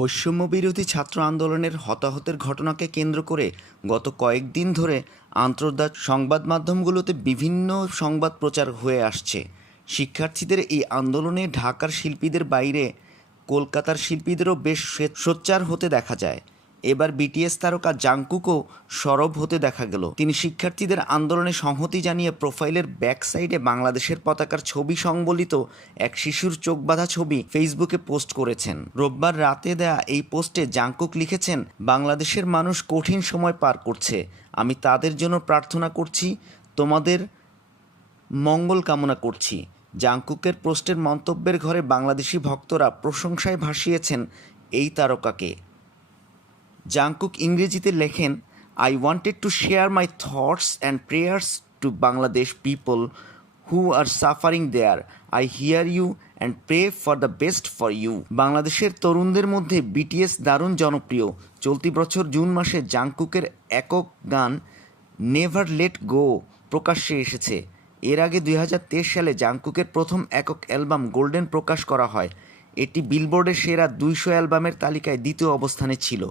বৈষম্যবিরোধী ছাত্র আন্দোলনের হতাহতের ঘটনাকে কেন্দ্র করে গত কয়েকদিন ধরে আন্তর্জাতিক সংবাদ মাধ্যমগুলোতে বিভিন্ন সংবাদ প্রচার হয়ে আসছে। শিক্ষার্থীদের এই আন্দোলনে ঢাকার শিল্পীদের বাইরে কলকাতার শিল্পীদেরও বেশ সোচ্চার হতে দেখা যায়। এবার বিটিএস তারকা জাংকুকও সরব হতে দেখা গেল। তিনি শিক্ষার্থীদের আন্দোলনে সংহতি জানিয়ে প্রোফাইলের ব্যাক সাইডে বাংলাদেশের পতাকার ছবি সংবলিত এক শিশুর চোখ বাঁধা ছবি ফেসবুকে পোস্ট করেছেন। রোববার রাতে দেয়া এই পোস্টে জাংকুক লিখেছেন, বাংলাদেশের মানুষ কঠিন সময় পার করছে, আমি তাদের জন্য প্রার্থনা করছি, তোমাদের মঙ্গল কামনা করছি। জাংকুকের পোস্টের মন্তব্যের ঘরে বাংলাদেশি ভক্তরা প্রশংসায় ভাসিয়েছেন এই তারকাকে। জাংকুক ইংরেজিতে লেখেন, I wanted to share my thoughts and prayers to Bangladesh people who are suffering there. I hear you and pray for the best for you. বাংলাদেশের তরুণদের মধ্যে বিটিএস দারুণ জনপ্রিয়। চলতি বছর জুন মাসে জাংকুকের একক গান নেভার লেট গো প্রকাশ্যে এসেছে। এর আগে 2023 সালে জাংকুকের প্রথম একক অ্যালবাম গোল্ডেন প্রকাশ করা হয়। এটি বিলবোর্ডের সেরা 200 অ্যালবামের তালিকায় দ্বিতীয় অবস্থানে ছিল।